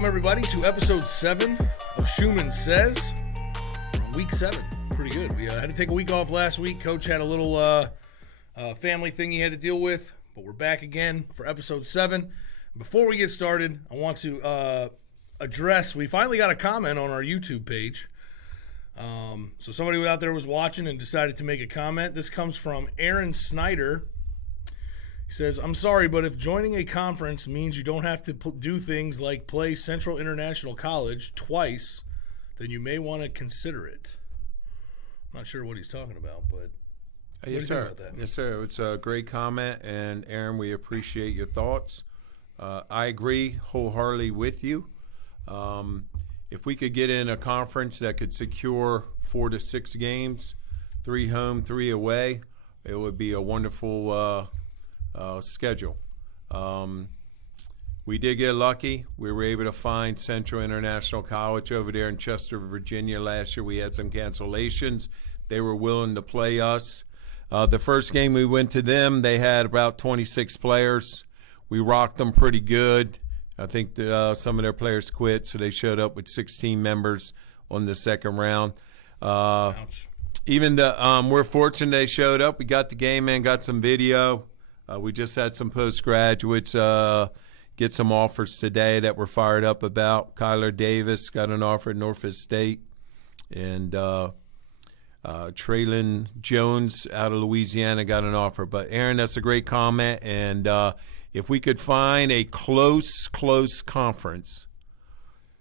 Welcome, everybody, to episode 7 of Shuman Says. We're on week 7. Pretty good. We had to take a week off last week. Coach had a little family thing he had to deal with, but we're back again for episode 7. Before we get started, I want to address, we finally got a comment on our YouTube page. So somebody out there was watching and decided to make a comment. This comes from Aaron Snyder. He says, I'm sorry, but if joining a conference means you don't have to do things like play Central International College twice, then you may want to consider it. I'm not sure what he's talking about, but yes, sir. Yes, sir. It's a great comment, and Aaron, we appreciate your thoughts. I agree wholeheartedly with you. If we could get in a conference that could secure 4 to 6 games, 3 home, 3 away, it would be a wonderful schedule. We did get lucky. We were able to find Central International College over there in Chester, Virginia last year. We had some cancellations. They were willing to play us. The first game we went to them, they had about 26 players. We rocked them pretty good. I think some of their players quit, so they showed up with 16 members on the second round. Ouch. Even we're fortunate they showed up. We got the game in, got some video. We just had some postgraduates get some offers today that we're fired up about. Kyler Davis got an offer at Norfolk State, and Traylon Jones out of Louisiana got an offer. But, Aaron, that's a great comment, and if we could find a close conference,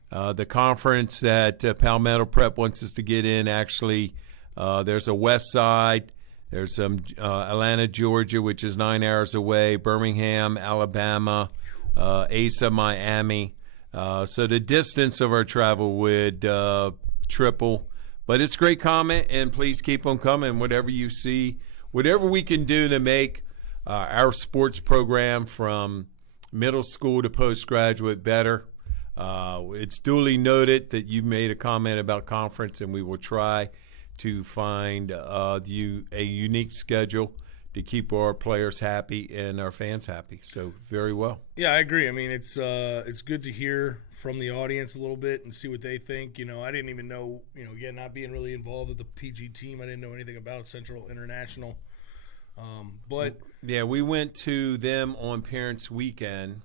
the conference that Palmetto Prep wants us to get in, actually, there's a West Side. There's some Atlanta, Georgia, which is 9 hours away, Birmingham, Alabama, Asa, Miami. So the distance of our travel would triple. But it's a great comment, and please keep them coming. Whatever you see, whatever we can do to make our sports program from middle school to postgraduate better. It's duly noted that you made a comment about conference, and we will try to find a unique schedule to keep our players happy and our fans happy. So very well. Yeah, I agree. I mean, it's good to hear from the audience a little bit and see what they think. You know, I didn't even know, again, not being really involved with the PG team, I didn't know anything about Central International. But yeah, we went to them on Parents Weekend,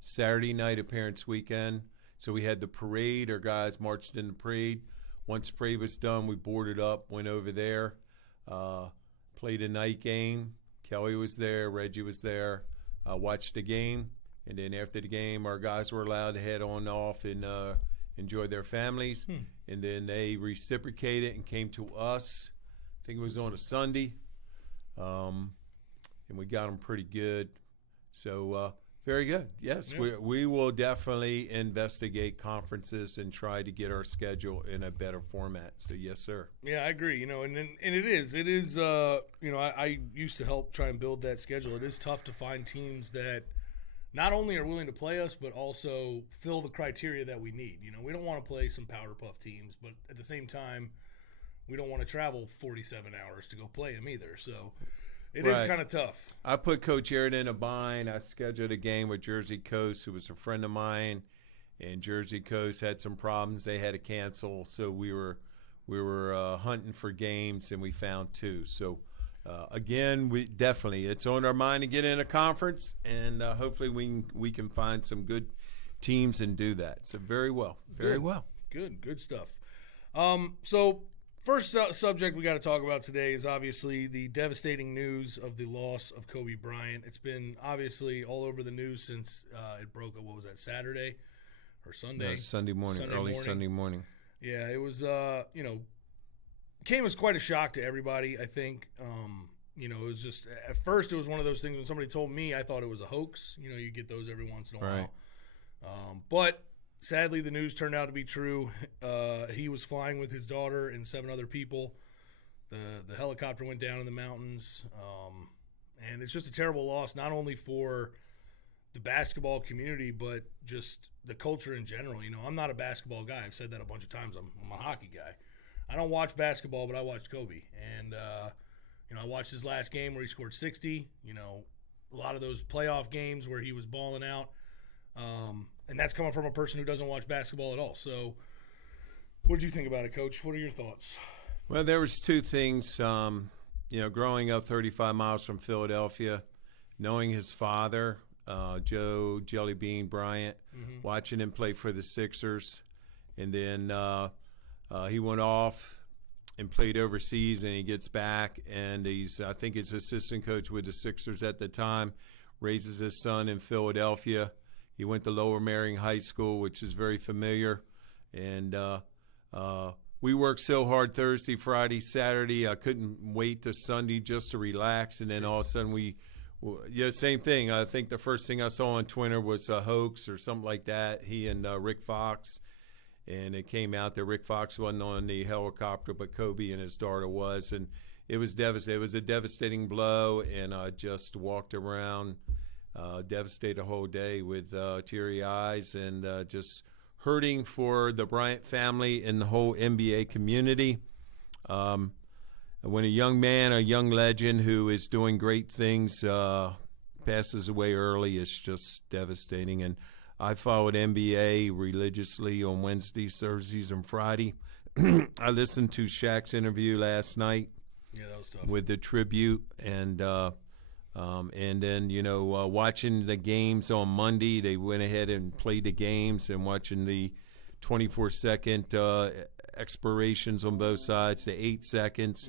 Saturday night of Parents Weekend. So we had the parade. Our guys marched in the parade. Once the parade was done, we boarded up, went over there, played a night game. Kelly was there, Reggie was there, watched the game, and then after the game, our guys were allowed to head on off and enjoy their families. And then they reciprocated and came to us. I think it was on a Sunday. And we got them pretty good. So very good. Yes, yeah. We will definitely investigate conferences and try to get our schedule in a better format. So yes, sir. Yeah, I agree. And it is. I used to help try and build that schedule. It is tough to find teams that not only are willing to play us, but also fill the criteria that we need. We don't want to play some powder puff teams, but at the same time, we don't want to travel 47 hours to go play them either. So it is kind of tough. I put Coach Aaron in a bind. I scheduled a game with Jersey Coast, who was a friend of mine, and Jersey Coast had some problems. They had to cancel, so we were hunting for games, and we found 2. So again, it's on our mind to get in a conference, and hopefully we can find some good teams and do that. So very well, very well. Good stuff. So. First subject we got to talk about today is obviously the devastating news of the loss of Kobe Bryant. It's been obviously all over the news since it broke. What was that, Saturday or Sunday? No, Sunday morning, early Sunday morning. Yeah, it was, came as quite a shock to everybody, I think. It was just, at first it was one of those things when somebody told me, I thought it was a hoax. You get those every once in a while. But sadly, the news turned out to be true. He was flying with his daughter and 7 other people. The helicopter went down in the mountains. And it's just a terrible loss, not only for the basketball community, but just the culture in general. I'm not a basketball guy. I've said that a bunch of times. I'm a hockey guy. I don't watch basketball, but I watch Kobe. And, I watched his last game where he scored 60. A lot of those playoff games where he was balling out. And that's coming from a person who doesn't watch basketball at all. So what did you think about it, Coach? What are your thoughts? Well, there was two things. Growing up 35 miles from Philadelphia, knowing his father, Joe Jelly Bean Bryant, watching him play for the Sixers, and then he went off and played overseas, and he gets back, and I think he's assistant coach with the Sixers at the time, raises his son in Philadelphia. He went to Lower Merion High School, which is very familiar, and we worked so hard Thursday, Friday, Saturday. I couldn't wait to Sunday just to relax, and then all of a sudden same thing. I think the first thing I saw on Twitter was a hoax or something like that. He and Rick Fox, and it came out that Rick Fox wasn't on the helicopter, but Kobe and his daughter was, and it was devastating. It was a devastating blow, and I just walked around devastated the whole day with teary eyes and just hurting for the Bryant family and the whole NBA community. When a young man, a young legend who is doing great things passes away early, it's just devastating. And I followed NBA religiously on Wednesdays, Thursdays, and Friday. I listened to Shaq's interview last night. Yeah, that was tough. With the tribute, and then watching the games on Monday. They went ahead and played the games, and watching the 24-second expirations on both sides, the 8 seconds,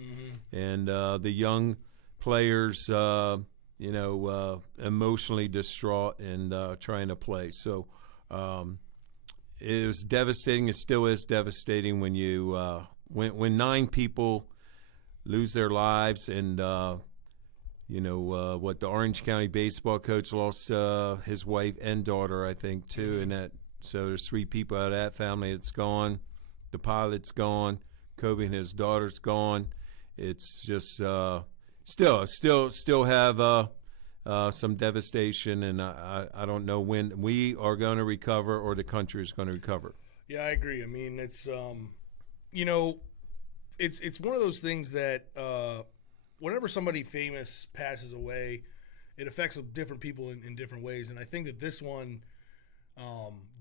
and the young players, emotionally distraught and trying to play. So it was devastating. It still is devastating when when 9 people lose their lives, and the Orange County baseball coach lost his wife and daughter, I think, too, and so there's 3 people out of that family that's gone. The pilot's gone. Kobe and his daughter's gone. It's just still have some devastation, and I don't know when we are going to recover or the country is going to recover. Yeah, I agree. I mean, it's it's one of those things that whenever somebody famous passes away, it affects different people in different ways, and I think that this one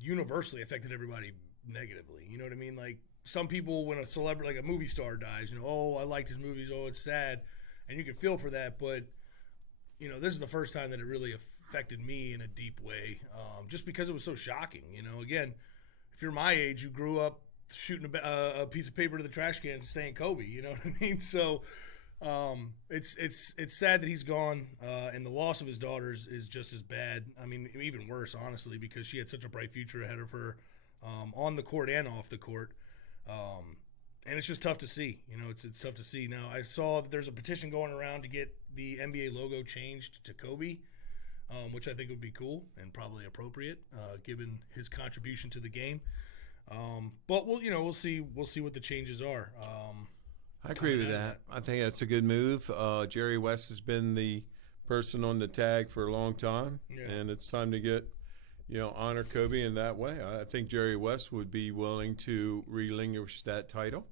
universally affected everybody negatively. You know what I mean? Like, some people, when a celebrity, like a movie star, dies, oh, I liked his movies, oh, it's sad, and you can feel for that, but this is the first time that it really affected me in a deep way, just because it was so shocking. Again, if you're my age, you grew up shooting a piece of paper to the trash can saying Kobe, you know what I mean? So it's sad that he's gone, and the loss of his daughters is just as bad. I mean, even worse, honestly, because she had such a bright future ahead of her on the court and off the court. And it's just tough to see. It's tough to see. Now, I saw that there's a petition going around to get the NBA logo changed to Kobe, which I think would be cool and probably appropriate, given his contribution to the game. But we'll see what the changes are. I agree with that. I think that's a good move. Jerry West has been the person on the tag for a long time, and it's time to get honor Kobe in that way. I think Jerry West would be willing to relinquish that title,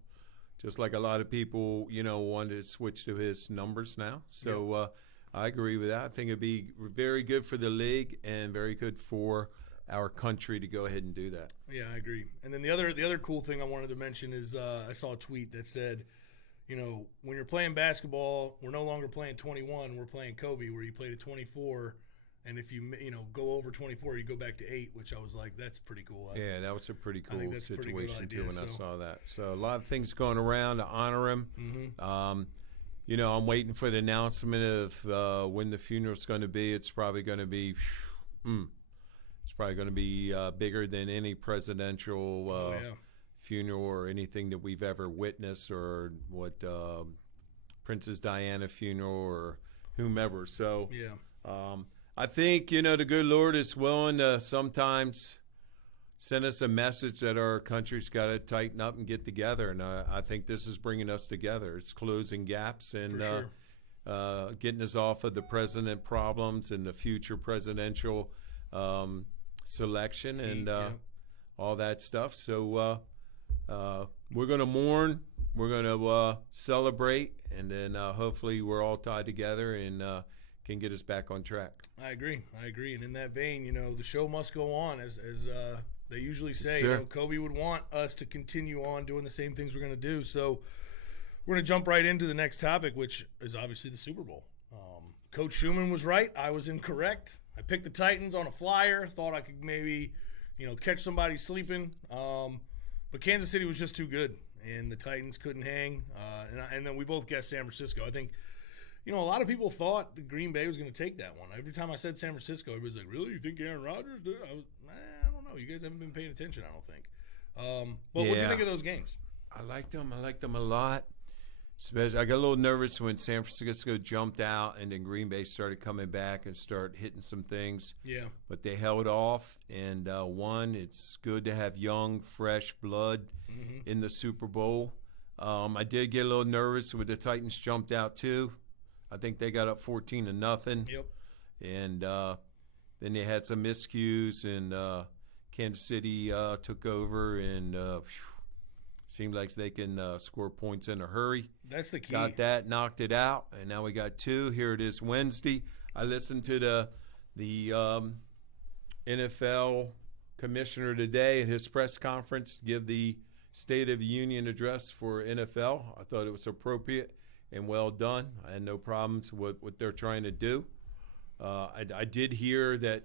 just like a lot of people, want to switch to his numbers now. So I agree with that. I think it'd be very good for the league and very good for our country to go ahead and do that. Yeah, I agree. And then the other cool thing I wanted to mention is I saw a tweet that said, when you're playing basketball, we're no longer playing 21, we're playing Kobe, where you played at 24. And if you go over 24, you go back to 8, which I was like, that's pretty cool. Yeah, that was a pretty cool situation idea, too when I saw that. So a lot of things going around to honor him. Mm-hmm. I'm waiting for the announcement of when the funeral's going to be. It's probably going to be, bigger than any presidential funeral or anything that we've ever witnessed, or what Princess Diana funeral or whomever. So I think, the good Lord is willing to sometimes send us a message that our country's got to tighten up and get together. And I think this is bringing us together. It's closing gaps and getting us off of the president problems and the future presidential selection and all that stuff. So we're going to mourn. We're going to celebrate. And then hopefully we're all tied together and can get us back on track. I agree. And in that vein, the show must go on, as they usually say. Sure. Kobe would want us to continue on doing the same things we're going to do. So we're going to jump right into the next topic, which is obviously the Super Bowl. Coach Shuman was right. I was incorrect. I picked the Titans on a flyer. Thought I could maybe, catch somebody sleeping. But Kansas City was just too good, and the Titans couldn't hang. And then we both guessed San Francisco. I think, a lot of people thought the Green Bay was going to take that one. Every time I said San Francisco, everybody's like, really? You think Aaron Rodgers did? I don't know. You guys haven't been paying attention, I don't think. But what do you think of those games? I liked them. I liked them a lot. Especially, I got a little nervous when San Francisco jumped out and then Green Bay started coming back and started hitting some things. Yeah. But they held off and won. It's good to have young, fresh blood in the Super Bowl. I did get a little nervous when the Titans jumped out too. I think they got up 14-0. Yep. And then they had some miscues, and Kansas City took over and seemed like they can score points in a hurry. That's the key. Got that, knocked it out, and now we got two. Here it is Wednesday. I listened to the NFL commissioner today at his press conference give the State of the Union address for NFL. I thought it was appropriate and well done. I had no problems with what they're trying to do. I did hear that,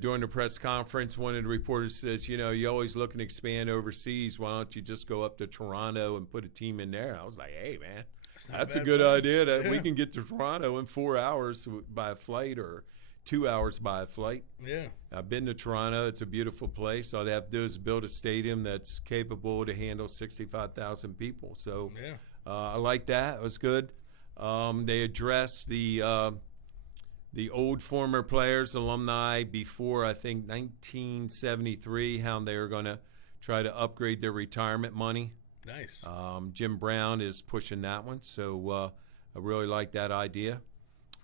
during the press conference, one of the reporters says, you always look and expand overseas. Why don't you just go up to Toronto and put a team in there? I was like, hey, man, that's a good idea. That we can get to Toronto in 4 hours by a flight or 2 hours by a flight. Yeah. I've been to Toronto. It's a beautiful place. All they have to do is build a stadium that's capable to handle 65,000 people. So I like that. It was good. They addressed the old former players, alumni before, I think, 1973, how they were going to try to upgrade their retirement money. Nice. Jim Brown is pushing that one, so I really like that idea.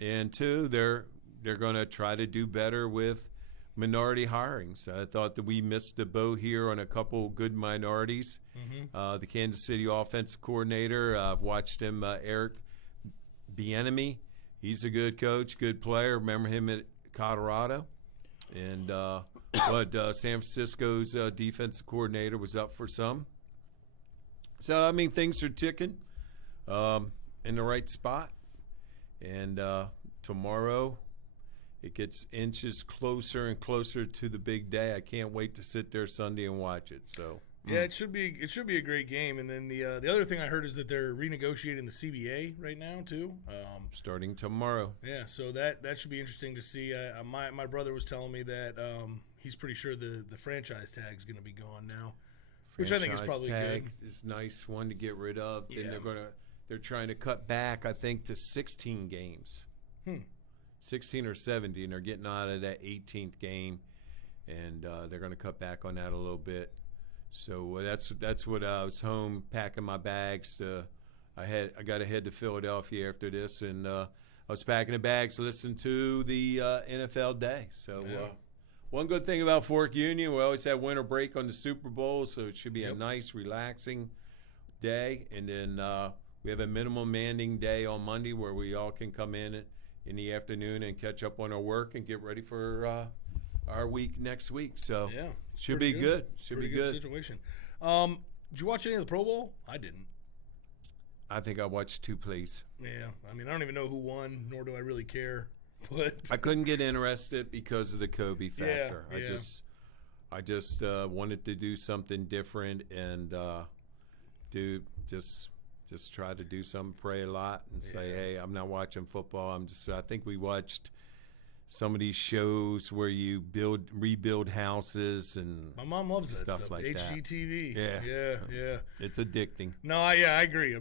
And two, they're going to try to do better with minority hirings. I thought that we missed the boat here on a couple good minorities. The Kansas City offensive coordinator, I've watched him, Eric Bieniemy. He's a good coach, good player. Remember him at Colorado? And but San Francisco's defensive coordinator was up for some. So, things are ticking in the right spot. And tomorrow it gets inches closer and closer to the big day. I can't wait to sit there Sunday and watch it. So yeah, it should be a great game. And then the other thing I heard is that they're renegotiating the CBA right now too. Starting tomorrow. Yeah, so that should be interesting to see. My brother was telling me that he's pretty sure the franchise tag is going to be gone now, which I think is probably tag good. Is nice one to get rid of. Yeah. Then they're trying to cut back, I think, to 16 games. 16 or 17. They're getting out of that 18th game, and they're going to cut back on that a little bit. So that's what I was home packing my bags. I got to head to Philadelphia after this, and I was packing the bags to listen to the NFL day. So one good thing about Fork Union, we always have winter break on the Super Bowl, so it should be a nice, relaxing day. And then we have a minimum manding day on Monday where we all can come in the afternoon and catch up on our work and get ready for our week next week. So should be good. Should be good situation. Did you watch any of the Pro Bowl? I didn't. I think I watched two plays. Yeah, I don't even know who won, nor do I really care. But I couldn't get interested because of the Kobe factor. Yeah. I just wanted to do something different and just try to do something, pray a lot, and say, hey, I'm not watching football. I think we watched some of these shows where you rebuild houses and my mom loves that stuff like HGTV. that. Yeah. It's addicting. No, I agree.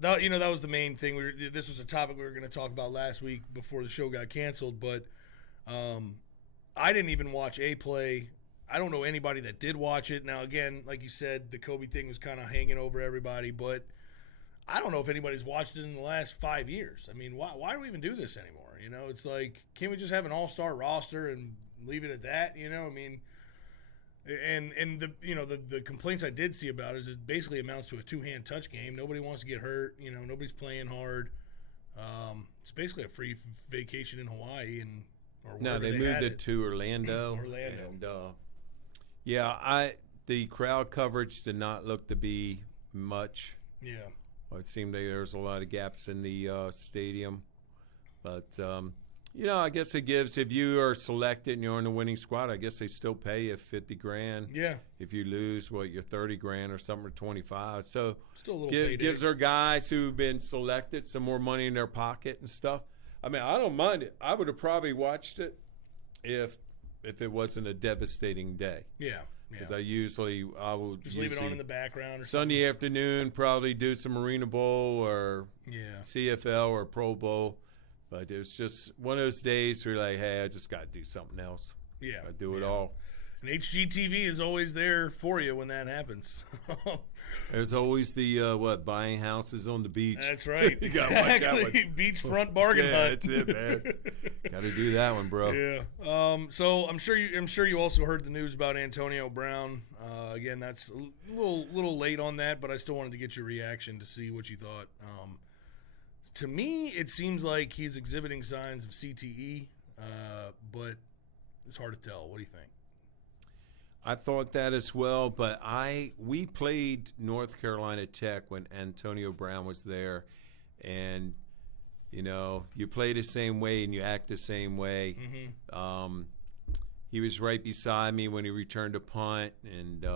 That was the main thing. This was a topic we were going to talk about last week before the show got canceled, but I didn't even watch a play. I don't know anybody that did watch it. Now, again, like you said, the Kobe thing was kind of hanging over everybody, but I don't know if anybody's watched it in the last 5 years. Why do we even do this anymore? It's like, can't we just have an all-star roster and leave it at that? And the complaints I did see about it is it basically amounts to a two-hand touch game. Nobody wants to get hurt. Nobody's playing hard. It's basically a free vacation in Hawaii or No, wherever they had moved it to Orlando. Orlando. And, the crowd coverage did not look to be much. Yeah. Well, it seemed like there was a lot of gaps in the stadium. But, I guess it gives, if you are selected and you're on the winning squad, I guess they still pay you $50,000. Yeah. If you lose, you're $30,000 or something, or 25. So still a little payday. Gives our guys who've been selected some more money in their pocket and stuff. I mean, I don't mind it. I would have probably watched it if it wasn't a devastating day. Yeah. Because I will just leave it on in the background or Sunday afternoon, probably do some Marina Bowl or CFL or Pro Bowl. But it was just one of those days where you're like, hey, I just got to do something else. Yeah. I do it all. And HGTV is always there for you when that happens. There's always the buying houses on the beach. That's right. You got to watch that one. Beachfront bargain hunt. Yeah, that's it, man. Got to do that one, bro. Yeah. So I'm sure you also heard the news about Antonio Brown. Again, that's a little late on that, but I still wanted to get your reaction to see what you thought. To me, it seems like he's exhibiting signs of CTE, but it's hard to tell. What do you think? I thought that as well, but we played North Carolina Tech when Antonio Brown was there, and you play the same way and you act the same way. Mm-hmm. He was right beside me when he returned a punt, and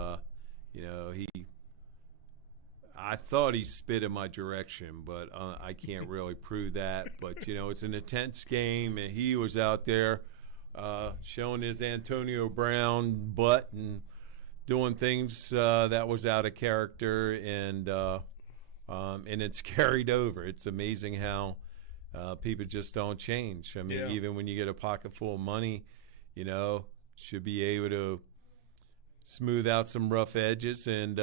I thought he spit in my direction, but I can't really prove that. But it's an intense game, and he was out there showing his Antonio Brown butt and doing things that was out of character, and it's carried over. It's amazing how people just don't change. I mean, even when you get a pocket full of money, should be able to smooth out some rough edges and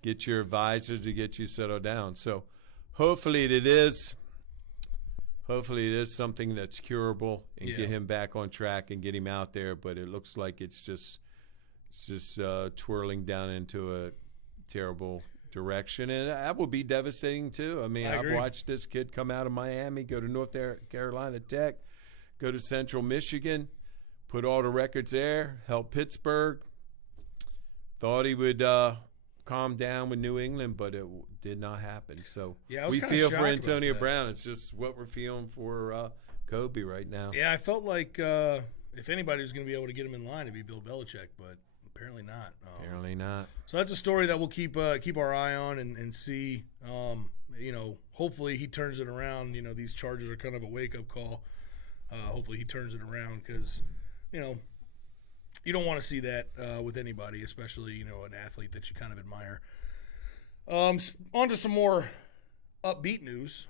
get your advisor to get you settled down. So hopefully it is something that's curable and get him back on track and get him out there. But it looks like it's just twirling down into a terrible direction, and that will be devastating too. I mean, I've watched this kid come out of Miami, go to North Carolina Tech, go to Central Michigan, put all the records there, help Pittsburgh. Thought he would calm down with New England, but it did not happen. So we feel for Antonio Brown. It's just what we're feeling for Kobe right now. Yeah, I felt like if anybody was going to be able to get him in line, it'd be Bill Belichick, but apparently not. Apparently not. So that's a story that we'll keep our eye on and see. Hopefully he turns it around. These Chargers are kind of a wake-up call. Hopefully he turns it around because, you don't want to see that with anybody, especially, an athlete that you kind of admire. On to some more upbeat news.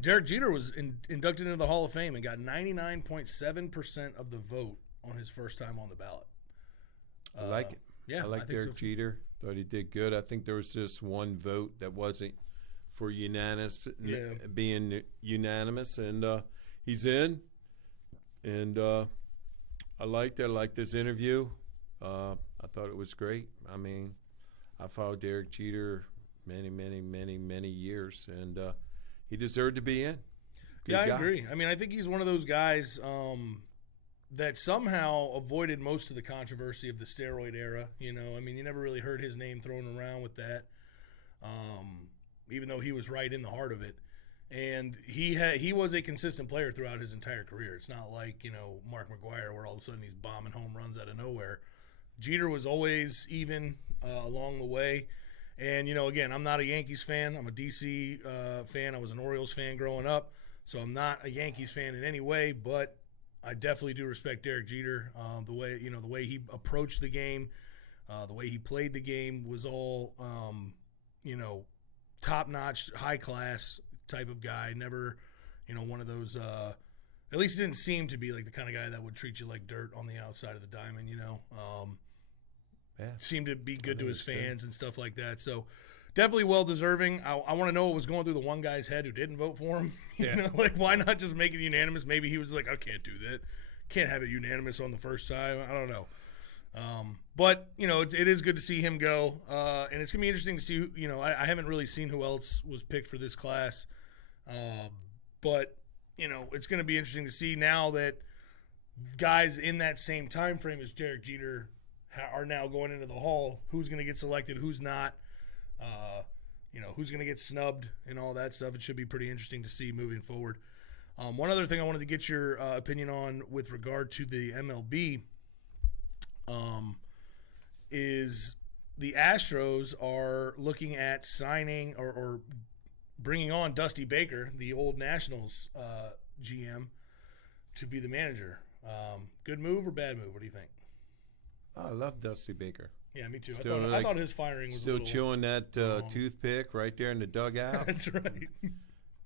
Derek Jeter was inducted into the Hall of Fame and got 99.7% of the vote on his first time on the ballot. I like it. Yeah, I like Derek Jeter. Thought he did good. I think there was just one vote that wasn't for being unanimous, and he's in. And I liked it. I liked this interview. I thought it was great. I mean, I followed Derek Jeter many, many, many, many years, and he deserved to be in. Good guy. I agree. I mean, I think he's one of those guys that somehow avoided most of the controversy of the steroid era. I mean, you never really heard his name thrown around with that, even though he was right in the heart of it. And he was a consistent player throughout his entire career. It's not like, Mark McGwire, where all of a sudden he's bombing home runs out of nowhere. Jeter was always even along the way. And, again, I'm not a Yankees fan. I'm a DC fan. I was an Orioles fan growing up. So I'm not a Yankees fan in any way, but I definitely do respect Derek Jeter. The way he approached the game, the way he played the game was all, top-notch, high-class type of guy. Never, one of those, at least it didn't seem to be like the kind of guy that would treat you like dirt on the outside of the diamond, seemed to be good to his fans and stuff like that. So definitely well-deserving. I want to know what was going through the one guy's head who didn't vote for him. Why not just make it unanimous? Maybe he was like, I can't do that. Can't have it unanimous on the first time. I don't know. But, it is good to see him go. And it's going to be interesting to see, I haven't really seen who else was picked for this class. But, it's going to be interesting to see now that guys in that same time frame as Derek Jeter are now going into the Hall, who's going to get selected, who's not, who's going to get snubbed and all that stuff. It should be pretty interesting to see moving forward. One other thing I wanted to get your opinion on with regard to the MLB is the Astros are looking at signing or bringing on Dusty Baker, the old Nationals GM, to be the manager. Good move or bad move? What do you think? I love Dusty Baker. Yeah, me too. I thought his firing was still chewing that toothpick right there in the dugout. That's right.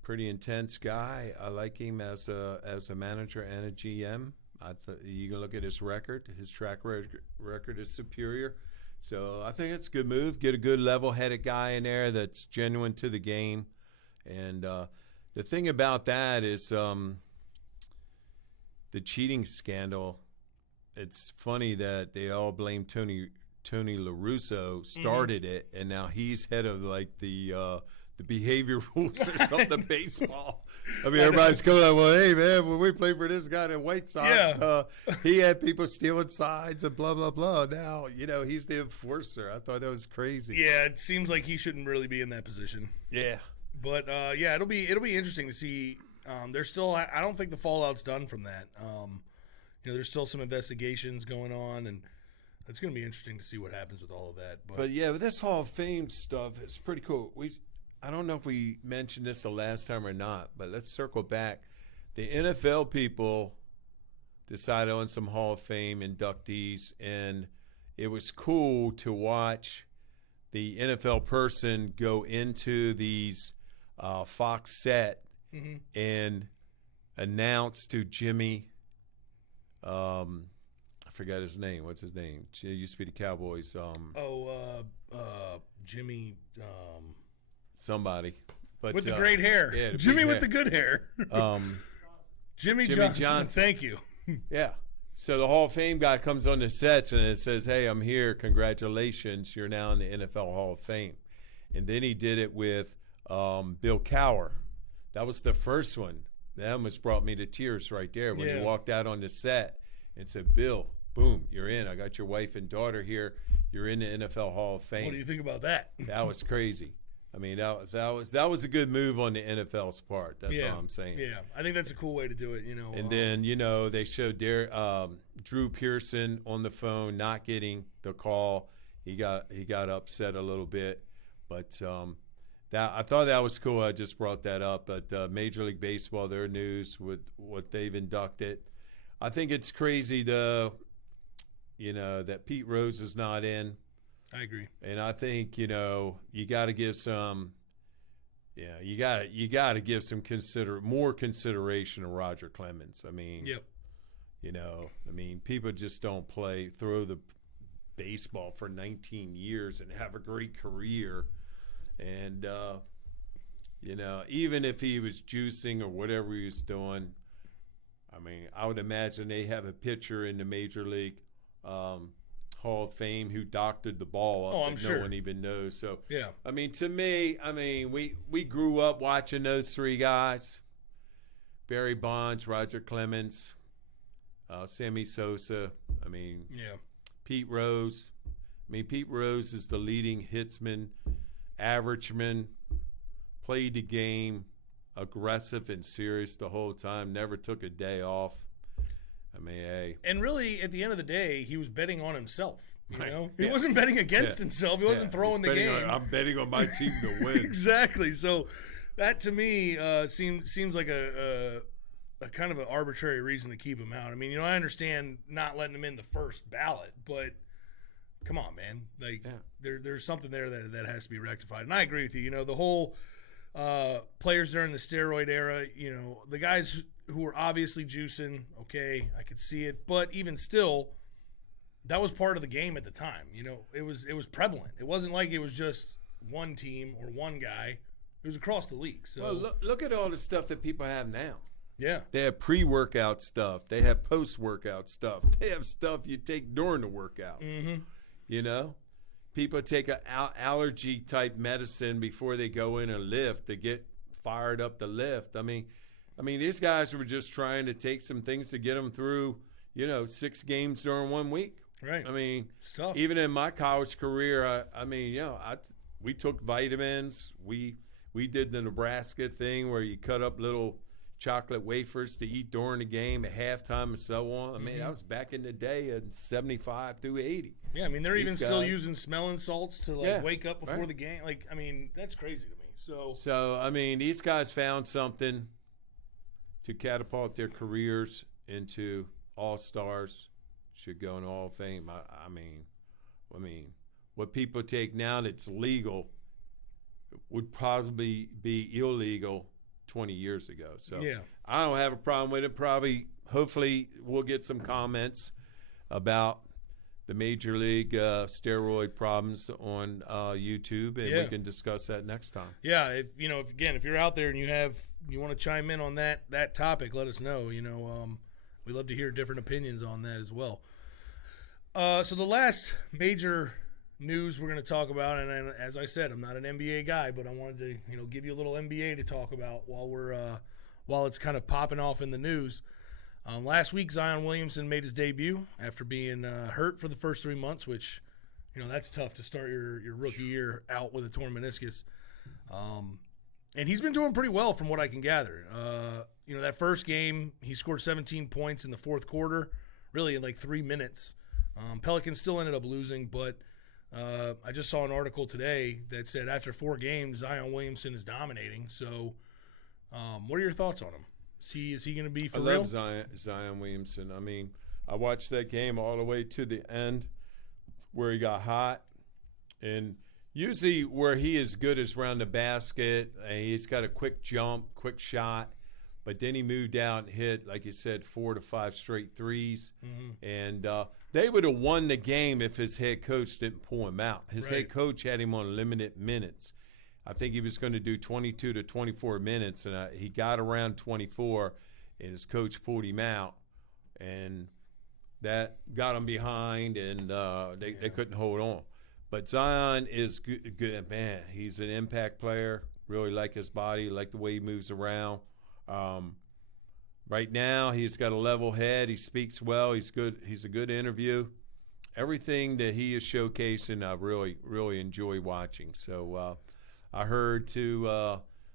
Pretty intense guy. I like him as a manager and a GM. You can look at his record. His track record is superior. So I think it's a good move. Get a good level-headed guy in there that's genuine to the game. And the thing about that is the cheating scandal. It's funny that they all blame Tony La Russa started it, and now he's head of like the behavior rules or something of baseball. I mean, everybody's coming like, well, hey, man, when we played for this guy at White Sox, he had people stealing signs and blah, blah, blah. Now, he's the enforcer. I thought that was crazy. Yeah, it seems like he shouldn't really be in that position. Yeah. But, it'll be interesting to see. There's still – I don't think the fallout's done from that. There's still some investigations going on, and it's going to be interesting to see what happens with all of that. But with this Hall of Fame stuff, it's pretty cool. I don't know if we mentioned this the last time or not, but let's circle back. The NFL people decided on some Hall of Fame inductees, and it was cool to watch the NFL person go into these Fox set and announce to Jimmy I forgot his name. What's his name? He used to be the Cowboys. Jimmy. Somebody. But, with the great hair. Yeah, Jimmy with the good hair. Jimmy Johnson. Thank you. Yeah. So the Hall of Fame guy comes on the sets and it says, hey, I'm here. Congratulations. You're now in the NFL Hall of Fame. And then he did it with Bill Cowher. That was the first one. That almost brought me to tears right there when he walked out on the set and said, Bill, boom, you're in. I got your wife and daughter here. You're in the NFL Hall of Fame. What do you think about that? That was crazy. I mean, that was a good move on the NFL's part. That's all I'm saying. Yeah, I think that's a cool way to do it. And then they showed Drew Pearson on the phone not getting the call. He got upset a little bit, but I thought that was cool. I just brought that up. But Major League Baseball, their news with what they've inducted. I think it's crazy though. That Pete Rose is not in. I agree. And I think, you got to give some you got to give some more consideration to Roger Clemens. I mean, people just don't throw the baseball for 19 years and have a great career. And even if he was juicing or whatever he was doing, I mean, I would imagine they have a pitcher in the Major League Hall of Fame who doctored the ball up that no one even knows. So, I mean, to me, we grew up watching those three guys, Barry Bonds, Roger Clemens, Sammy Sosa. Pete Rose. Pete Rose is the leading hitsman, averageman, played the game, aggressive and serious the whole time, never took a day off. Hey. And really, at the end of the day, he was betting on himself. He wasn't betting against himself. He wasn't throwing the game. I'm betting on my team to win. Exactly. So that to me seems like a kind of an arbitrary reason to keep him out. I understand not letting him in the first ballot, but come on, man. There's something there that has to be rectified. And I agree with you. The whole players during the steroid era, the guys who were obviously juicing, okay, I could see it, but even still, that was part of the game at the time. It was prevalent. It wasn't like it was just one team or one guy. It was across the league. So look at all the stuff that people have now. Yeah, they have pre-workout stuff. They have post-workout stuff. They have stuff you take during the workout. Mm-hmm. People take an allergy type medicine before they go in and lift to get fired up to lift. I mean, these guys were just trying to take some things to get them through, 6 games during 1 week. Right. I mean, it's tough. Even in my college career, we took vitamins. We did the Nebraska thing where you cut up little chocolate wafers to eat during the game at halftime and so on. I mean, that was back in the day in 75 through 80. Yeah, I mean, they're even still using smelling salts to wake up before the game. Like, I mean, that's crazy to me. So I mean, these guys found something to catapult their careers into all-stars, should go in Hall of Fame. I mean, what people take now that's legal would probably be illegal 20 years ago. So I don't have a problem with it. Hopefully we'll get some comments about the major league steroid problems on YouTube, and we can discuss that next time. Yeah, if you're out there and you want to chime in on that topic, let us know. We love to hear different opinions on that as well. So the last major news we're going to talk about, and as I said, I'm not an NBA guy, but I wanted to give you a little NBA to talk about while it's kind of popping off in the news. Last week, Zion Williamson made his debut after being hurt for the first 3 months, which that's tough to start your rookie year out with a torn meniscus. And he's been doing pretty well from what I can gather. That first game, he scored 17 points in the fourth quarter, really in like 3 minutes. Pelicans still ended up losing, but I just saw an article today that said after 4 games, Zion Williamson is dominating. So what are your thoughts on him? Is he going to be for real? I love Zion Williamson. I mean, I watched that game all the way to the end where he got hot. And usually where he is good is around the basket. He's got a quick jump, quick shot. But then he moved out and hit, like you said, 4 to 5 straight threes. Mm-hmm. And they would have won the game if his head coach didn't pull him out. His head coach had him on limited minutes. I think he was going to do 22 to 24 minutes, and he got around 24, and his coach pulled him out. And that got him behind, and they couldn't hold on. But Zion is good. Man, he's an impact player. Really like his body, like the way he moves around. Right now, he's got a level head. He speaks well. He's good. He's a good interview. Everything that he is showcasing, I really, really enjoy watching. So I heard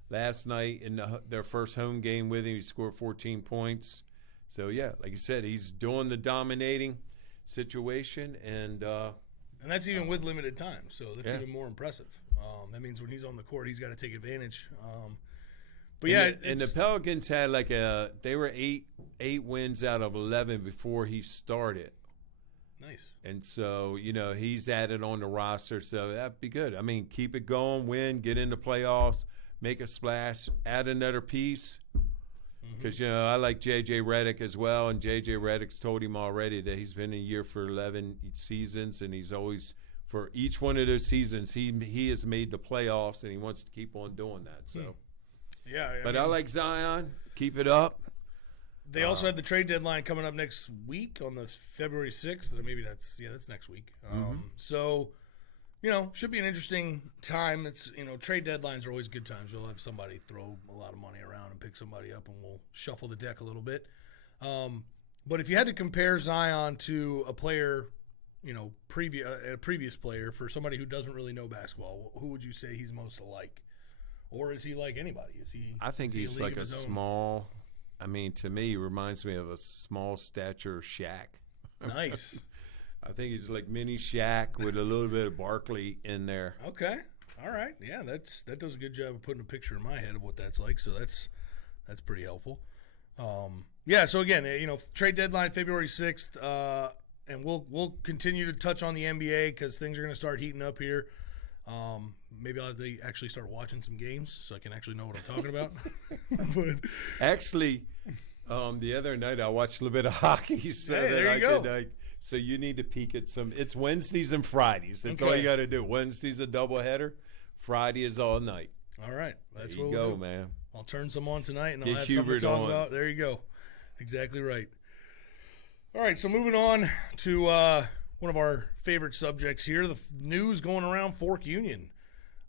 last night in their first home game with him, he scored 14 points. So yeah, like you said, he's doing the dominating situation, and that's even with limited time. So that's even more impressive. That means when he's on the court, he's got to take advantage. But and the Pelicans had they were eight wins out of 11 before he started. Nice. And so, he's added on the roster, so that'd be good. I mean, keep it going, win, get into playoffs, make a splash, add another piece. Because, I like J.J. Redick as well, and J.J. Redick's told him already that he's been in a year for 11 seasons, and he's always, for each one of those seasons, he has made the playoffs, and he wants to keep on doing that. So. Yeah, I like Zion. Keep it up. They also have the trade deadline coming up next week on the February 6th. Or maybe that's next week. So, should be an interesting time. It's trade deadlines are always good times. You'll have somebody throw a lot of money around and pick somebody up, and we'll shuffle the deck a little bit. But if you had to compare Zion to a player, a previous player, for somebody who doesn't really know basketball, who would you say he's most alike? Or is he like anybody? I think he's like a small. I mean, to me, he reminds me of a small stature Shaq. Nice. I think he's like mini Shaq with a little bit of Barkley in there. Okay. All right. Yeah, that does a good job of putting a picture in my head of what that's like. So that's pretty helpful. So again, trade deadline February 6th, and we'll continue to touch on the NBA because things are going to start heating up here. Maybe I'll have to actually start watching some games so I can actually know what I'm talking about. But actually, the other night I watched a little bit of hockey, so there you go. So you need to peek at some. It's Wednesdays and Fridays. That's all you got to do. Wednesday's a doubleheader. Friday is all night. All right, that's there you what go, we'll do. man. I'll turn some on tonight, and Get I'll have Hubert something to talk on. about. There you go. Exactly right. All right, so moving on to one of our favorite subjects here, the news going around Fork Union.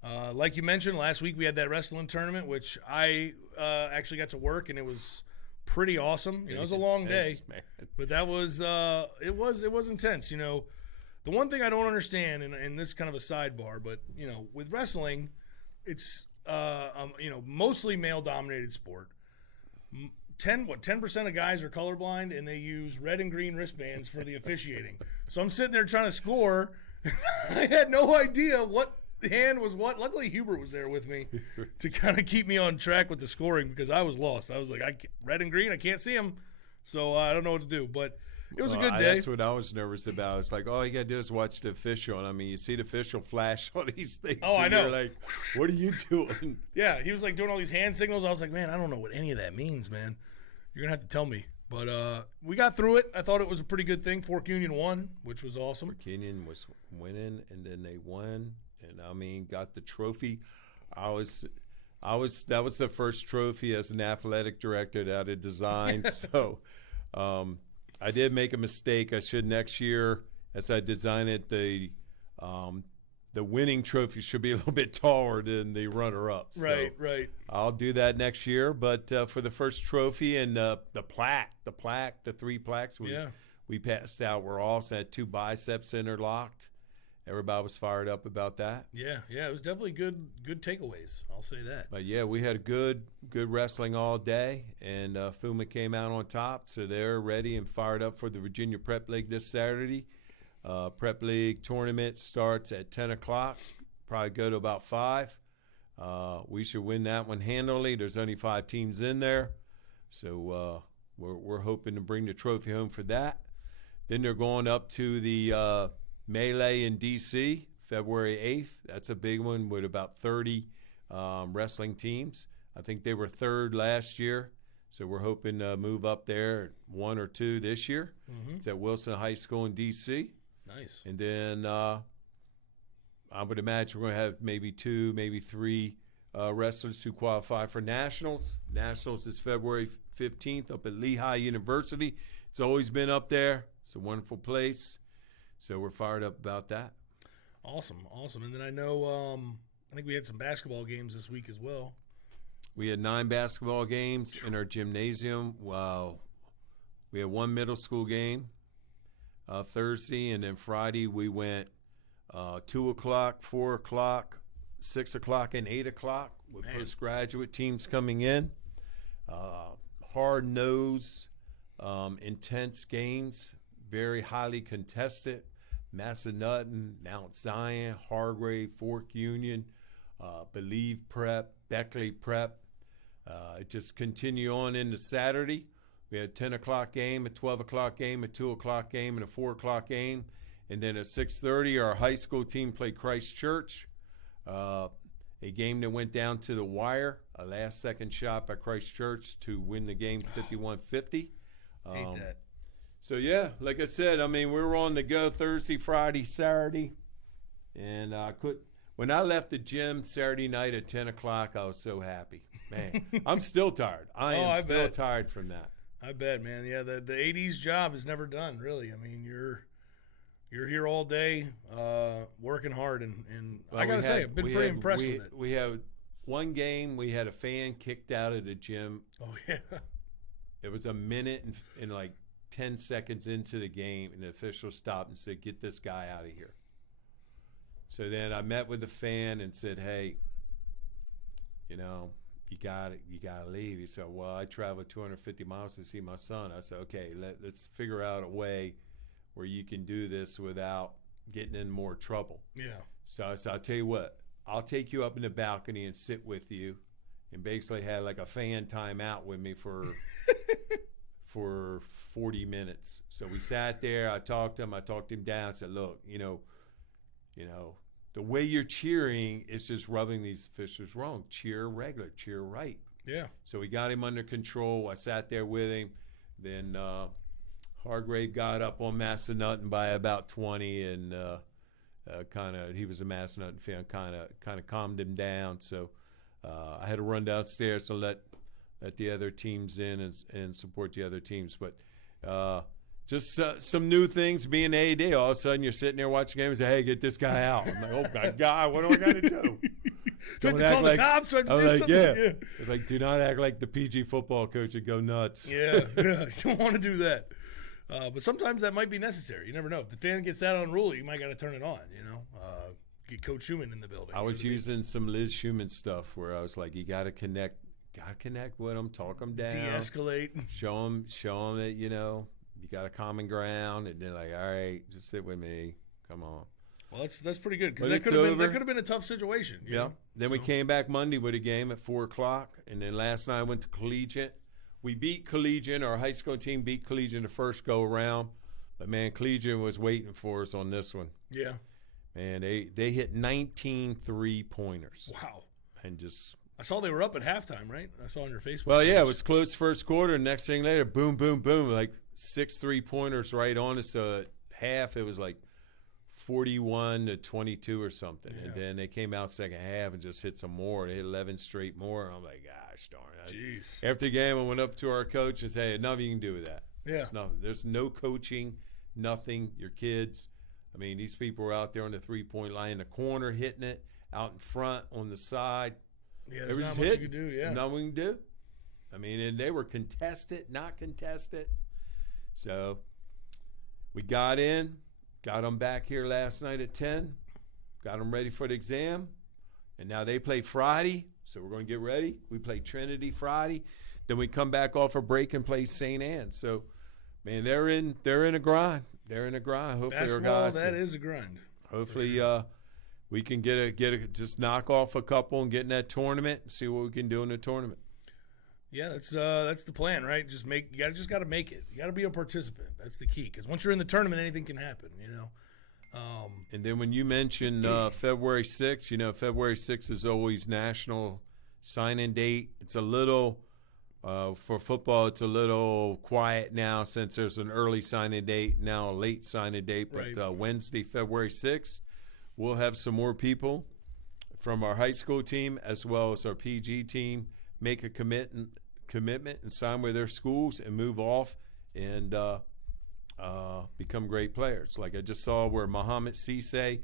Like you mentioned, last week we had that wrestling tournament, which I actually got to work, and it was pretty awesome. It was a long day, man. But that was it was intense. The one thing I don't understand, and this is kind of a sidebar, but with wrestling, it's mostly male dominated sport. 10% of guys are colorblind, and they use red and green wristbands for the officiating. So I'm sitting there trying to score. I had no idea what hand was what. Luckily, Hubert was there with me to kind of keep me on track with the scoring because I was lost. I was like, red and green, I can't see them. So I don't know what to do. But it was a good day. That's what I was nervous about. It's like, all you got to do is watch the official. And, I mean, you see the official flash on these things. Oh, I know. You're like, what are you doing? Yeah, he was like doing all these hand signals. I was like, man, I don't know what any of that means, man. You're going to have to tell me. But we got through it. I thought it was a pretty good thing. Fork Union won, which was awesome. Fork Union was winning, and then they won. And, I mean, got the trophy. That was the first trophy as an athletic director that I had designed. So I did make a mistake. I should next year, as I design it, the winning trophy should be a little bit taller than the runner-up. Right, so right. I'll do that next year. But for the first trophy and the three plaques we passed out were awesome. Had 2 biceps interlocked. Everybody was fired up about that. Yeah, it was definitely good takeaways. I'll say that. But yeah, we had a good wrestling all day, and FUMA came out on top, so they're ready and fired up for the Virginia Prep League this Saturday. Prep League tournament starts at 10 o'clock, probably go to about 5. We should win that one handily. There's only 5 teams in there, so we're hoping to bring the trophy home for that. Then they're going up to the Melee in D.C., February 8th. That's a big one with about 30 wrestling teams. I think they were 3rd last year, so we're hoping to move up there 1 or 2 this year. Mm-hmm. It's at Wilson High School in D.C. Nice. And then I would imagine we're going to have maybe 2, maybe 3 wrestlers who qualify for Nationals. Nationals is February 15th up at Lehigh University. It's always been up there. It's a wonderful place. So we're fired up about that. Awesome. And then I know I think we had some basketball games this week as well. We had 9 basketball games in our gymnasium. Wow. We had 1 middle school game Thursday, and then Friday we went 2 o'clock, 4 o'clock, 6 o'clock, and 8 o'clock with postgraduate teams coming in. Hard-nosed, intense games. Very highly contested. Massanutten, Mount Zion, Hargrave, Fork Union, Believe Prep, Beckley Prep. Just continue on into Saturday. We had a 10 o'clock game, a 12 o'clock game, a 2 o'clock game, and a 4 o'clock game. And then at 6:30, our high school team played Christ Church. A game that went down to the wire, a last-second shot by Christ Church to win the game 51-50. Hate that. So, yeah, like I said, I mean, we were on the go Thursday, Friday, Saturday. And when I left the gym Saturday night at 10 o'clock, I was so happy. Man, I'm still tired. I am still tired from that. I bet, man. Yeah, the 80s job is never done, really. I mean, you're here all day working hard. And I got to say, I've been pretty impressed with it. We have one game, we had a fan kicked out of the gym. Oh, yeah. It was a minute and like 10 seconds into the game, and the official stopped and said, "Get this guy out of here." So then I met with the fan and said, "Hey, you got to leave." He said, "Well, I traveled 250 miles to see my son." I said, "Okay, let's figure out a way where you can do this without getting in more trouble." Yeah. So I said, "I'll tell you what, I'll take you up in the balcony and sit with you," and basically had like a fan timeout with me for 40 minutes. So we sat there. I talked him down. I said, "Look, the way you're cheering is just rubbing these officials wrong. Cheer regular, cheer right." Yeah. So we got him under control. I sat there with him. Then Hargrave got up on Massanutten by about 20, and he was a Massanutten fan, kind of calmed him down. So I had to run downstairs to let the other teams in and support the other teams. But just some new things being AD. All of a sudden, you're sitting there watching games and say, "Hey, get this guy out." I'm like, "Oh, my God, what do I got to do?" Do I have to call the cops? Do I have to do something? Yeah. It's like, do not act like the PG football coach and go nuts. Yeah. You don't want to do that. But sometimes that might be necessary. You never know. If the fan gets that unruly, you might got to turn it on, get Coach Shuman in the building. I was using some Liz Shuman stuff where I was like, you got to connect with them, talk them down. De-escalate. Show them that, you got a common ground. And they're like, all right, just sit with me. Come on. Well, that's pretty good because that could have been a tough situation. Yeah. Then we came back Monday with a game at 4:00. And then last night I went to Collegiate. We beat Collegiate. Our high school team beat Collegiate the first go around. But, man, Collegiate was waiting for us on this one. Yeah. Man, they hit 19 3-pointers. Wow. And just – I saw they were up at halftime, right? I saw on your Facebook. Well, yeah, it was close first quarter. Next thing later, boom, boom, boom, like 6 3-pointers right on us. So at half, it was like 41-22 or something. Yeah. And then they came out second half and just hit some more. They hit 11 straight more. I'm like, gosh darn it. Jeez. After the game, I went up to our coach and said, hey, nothing you can do with that. Yeah. There's no coaching, nothing. Your kids. I mean, these people were out there on the three-point line in the corner, hitting it, out in front, on the side. Yeah, there's not much you can do, yeah. Nothing we can do. I mean, and they were contested, not contested. So we got them back here last night at 10, got them ready for the exam, and now they play Friday, so we're going to get ready. We play Trinity Friday. Then we come back off a break and play St. Anne. So, man, they're in a grind. They're in a grind. Hopefully, basketball, our guys. That is a grind. Hopefully, we can just knock off a couple and get in that tournament and see what we can do in the tournament. Yeah, that's the plan, right? You just got to make it. You got to be a participant. That's the key. Because once you're in the tournament, anything can happen. And then when you mentioned February 6th, February 6th is always National Sign-In Date. It's a little for football. It's a little quiet now since there's an early sign-in date, now a late sign-in date. But right. Wednesday, February 6th, we'll have some more people from our high school team as well as our PG team make a commitment and sign with their schools and move off and become great players. Like I just saw where Muhammad Cisse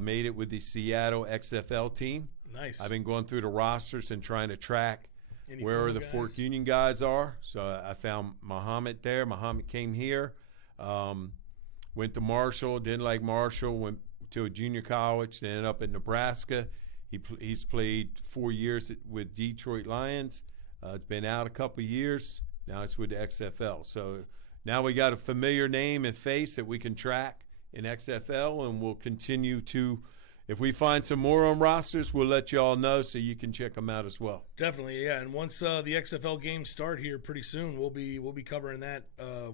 made it with the Seattle XFL team. Nice. I've been going through the rosters and trying to track where the guys? Fork Union guys are. So I found Muhammad there. Muhammad came here, went to Marshall, didn't like Marshall, went to a junior college, then ended up in Nebraska. He's played 4 years with Detroit Lions. It's been out a couple years. Now it's with the XFL. So now we got a familiar name and face that we can track in XFL, and we'll continue to. If we find some more on rosters, we'll let you all know so you can check them out as well. Definitely, yeah. And once the XFL games start here pretty soon, we'll be covering that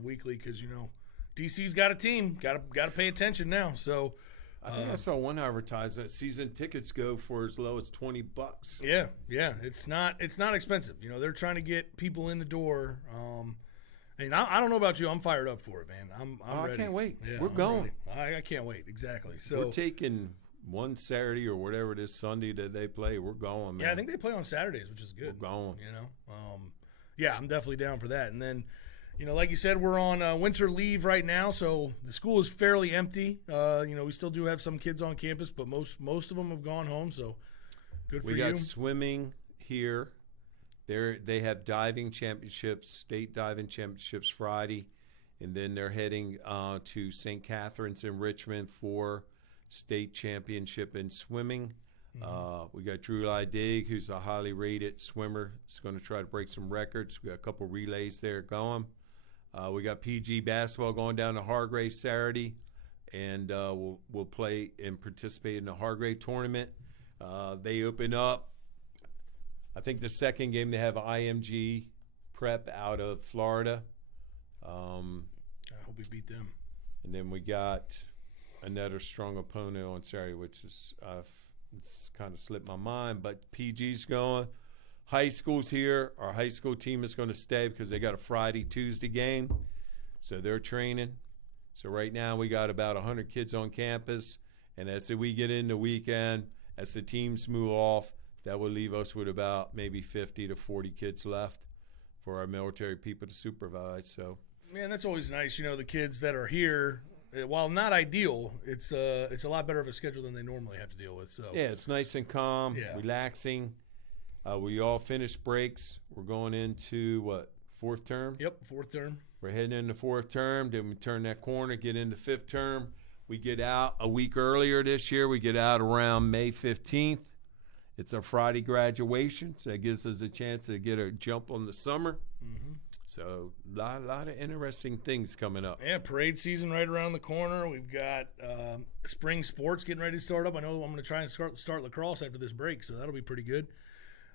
weekly because DC's got a team. Got to pay attention now. So. I think I saw one advertisement. Season tickets go for as low as $20. Yeah. It's not expensive. They're trying to get people in the door. And I don't know about you. I'm fired up for it, man. I'm ready. I can't wait. Yeah, we're going. I can't wait. Exactly. So we're taking one Saturday or whatever it is Sunday that they play. We're going, man. Yeah, I think they play on Saturdays, which is good. We're going. Yeah, I'm definitely down for that. And then. Like you said, we're on winter leave right now, so the school is fairly empty. We still do have some kids on campus, but most of them have gone home, so good for you. We got swimming here. They have diving championships, state diving championships Friday, and then they're heading to St. Catherine's in Richmond for state championship in swimming. Mm-hmm. We got Drew Lydig, who's a highly rated swimmer. He's going to try to break some records. We got a couple relays there going. We got PG basketball going down to Hargrave Saturday, and we'll play and participate in the Hargrave tournament. They open up, I think the second game they have IMG Prep out of Florida. I hope we beat them. And then we got another strong opponent on Saturday, which is it's kind of slipped my mind, but PG's going. High school's here. Our high school team is going to stay because they got a Friday, Tuesday game. So they're training. So right now we got about 100 kids on campus. And as we get in the weekend, as the teams move off, that will leave us with about maybe 50 to 40 kids left for our military people to supervise. So, man, that's always nice. The kids that are here, while not ideal, it's a lot better of a schedule than they normally have to deal with. So yeah, it's nice and calm, relaxing. We all finished breaks. We're going into what, fourth term? Yep, fourth term. We're heading into fourth term. Then we turn that corner, get into fifth term. We get out a week earlier this year. We get out around May 15th. It's a Friday graduation, so that gives us a chance to get a jump on the summer. Mm-hmm. So a lot of interesting things coming up. Yeah, parade season right around the corner. We've got spring sports getting ready to start up. I know I'm going to try and start lacrosse after this break, so that'll be pretty good.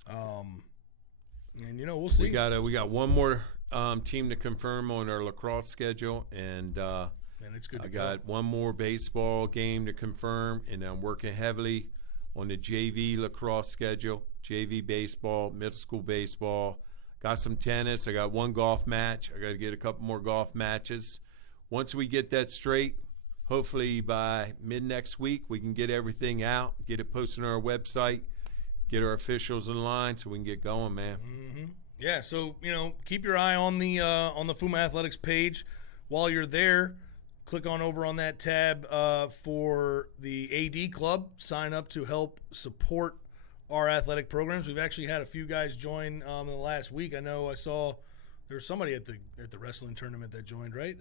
And we'll see. We got one more team to confirm on our lacrosse schedule, and it's good. I got one more baseball game to confirm, and I'm working heavily on the JV lacrosse schedule, JV baseball, middle school baseball. Got some tennis. I got one golf match. I got to get a couple more golf matches. Once we get that straight, hopefully by mid next week, we can get everything out, get it posted on our website, get our officials in line so we can get going, man. Mm-hmm. Yeah, so, keep your eye on the FUMA Athletics page. While you're there, click on over on that tab for the AD Club. Sign up to help support our athletic programs. We've actually had a few guys join in the last week. I know I saw there was somebody at the wrestling tournament that joined, right?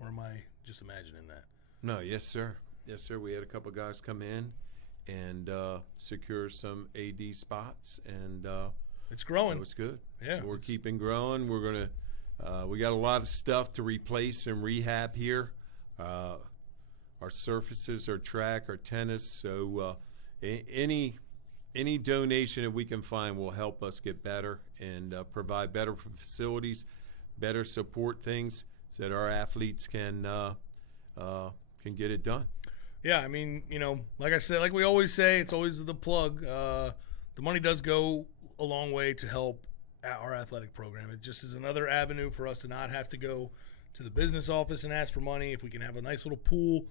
Or am I just imagining that? No, yes, sir. Yes, sir. We had a couple guys come in and secure some AD spots, and it's growing. It was good. Yeah, we're keeping growing. We're gonna. We got a lot of stuff to replace and rehab here. Our surfaces, our track, our tennis. So any donation that we can find will help us get better and provide better facilities, better support things so that our athletes can get it done. Yeah, I mean, like I said, like we always say, it's always the plug. The money does go a long way to help our athletic program. It just is another avenue for us to not have to go to the business office and ask for money. If we can have a nice little pool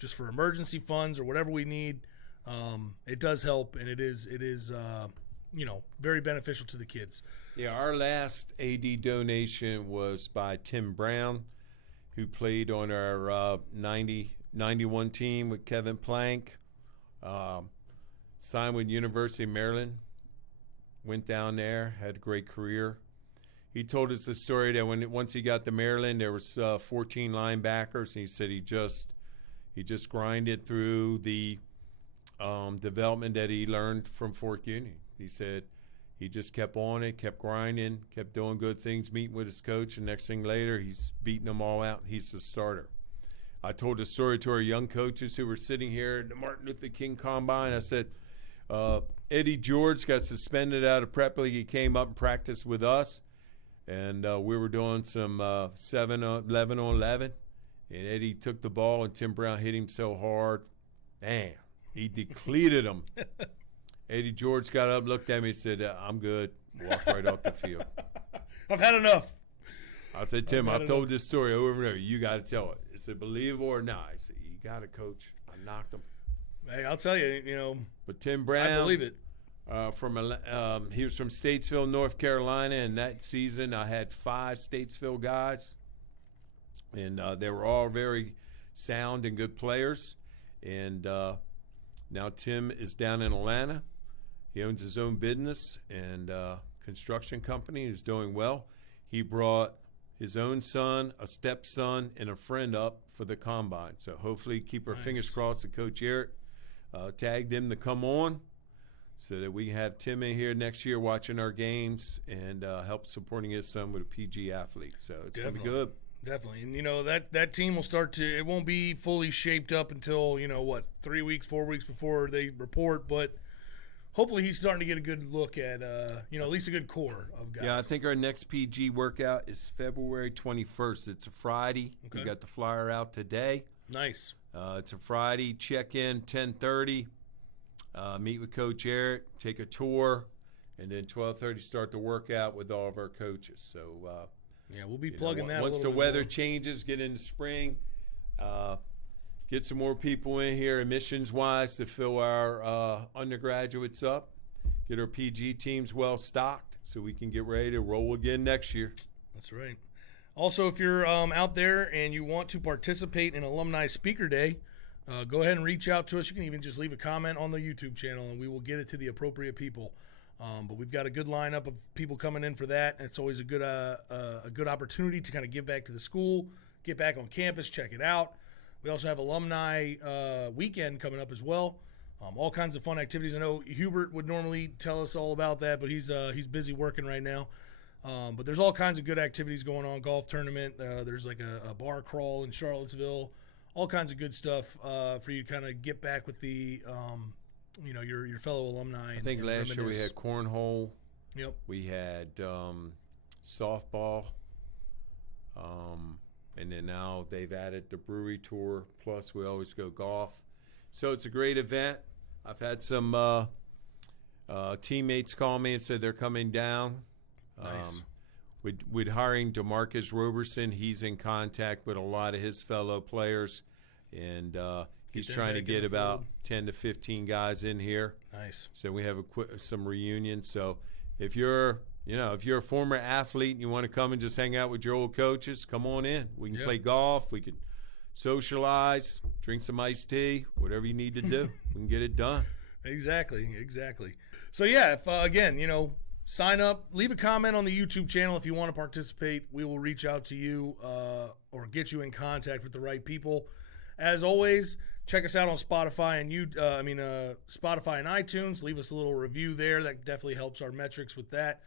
just for emergency funds or whatever we need, it does help, and it is very beneficial to the kids. Yeah, our last AD donation was by Tim Brown, who played on our 91 team with Kevin Plank, signed with University of Maryland, went down there, had a great career. He told us the story that once he got to Maryland, there was 14 linebackers, and he said he just grinded through the development that he learned from Fort Union. He said he just kept on it, kept grinding, kept doing good things, meeting with his coach, and next thing later, he's beating them all out. He's the starter. I told the story to our young coaches who were sitting here at the Martin Luther King Combine. I said, Eddie George got suspended out of prep league. He came up and practiced with us, and we were doing some 11 on 11, and Eddie took the ball, and Tim Brown hit him so hard. Man, he depleted him. Eddie George got up, looked at me, and said, I'm good. Walked right off the field. I've had enough. I said, Tim, I've told this story over and over. You got to tell it. I said, believe it or not. I said, you got it, Coach. I knocked him. Hey, I'll tell you, But Tim Brown, I believe it. He was from Statesville, North Carolina, and that season I had 5 Statesville guys, and they were all very sound and good players. And now Tim is down in Atlanta. He owns his own business and construction company. He's doing well. He brought his own son, a stepson, and a friend up for the combine. So hopefully keep our fingers crossed that Coach Eric tagged him to come on so that we can have Tim in here next year watching our games and help supporting his son with a PG athlete. So it's going to be good. Definitely. And, that team will start to – it won't be fully shaped up until, 3 weeks, 4 weeks before they report. But hopefully he's starting to get a good look at, at least a good core of guys. Yeah, I think our next PG workout is February 21st. It's a Friday. Okay. We got the flyer out today. Nice. It's a Friday. Check in 10:30. Meet with Coach Eric. Take a tour. And then 12:30 start the workout with all of our coaches. So – yeah, we'll be plugging that. Once the weather changes, get into spring, get some more people in here admissions-wise to fill our undergraduates up, get our PG teams well stocked so we can get ready to roll again next year. That's right. Also, if you're out there and you want to participate in Alumni Speaker Day, go ahead and reach out to us. You can even just leave a comment on the YouTube channel, and we will get it to the appropriate people. But we've got a good lineup of people coming in for that, and it's always a good opportunity to kind of give back to the school, get back on campus, check it out. We also have alumni weekend coming up as well. All kinds of fun activities. I know Hubert would normally tell us all about that, but he's busy working right now. But there's all kinds of good activities going on. Golf tournament. There's like a bar crawl in Charlottesville. All kinds of good stuff for you to kind of get back with the, your fellow alumni. I think last year we had cornhole. Yep. We had softball. And then now they've added the brewery tour. Plus, we always go golf. So it's a great event. I've had some teammates call me and said they're coming down. Nice. With hiring DeMarcus Roberson, he's in contact with a lot of his fellow players, and he's trying to get about 10 to 15 guys in here. Nice. So we have some reunions. So if you're a former athlete and you want to come and just hang out with your old coaches, come on in. We can play golf. We can socialize, drink some iced tea, whatever you need to do. We can get it done. Exactly. So, yeah, if, again, sign up, leave a comment on the YouTube channel if you want to participate. We will reach out to you or get you in contact with the right people. As always, check us out on Spotify and Spotify and iTunes. Leave us a little review there. That definitely helps our metrics with that.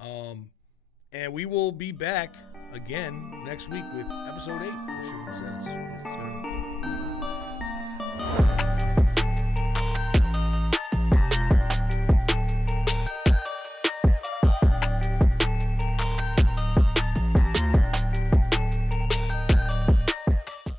And we will be back again next week with episode 8 of Shuman Says. Yes, sir.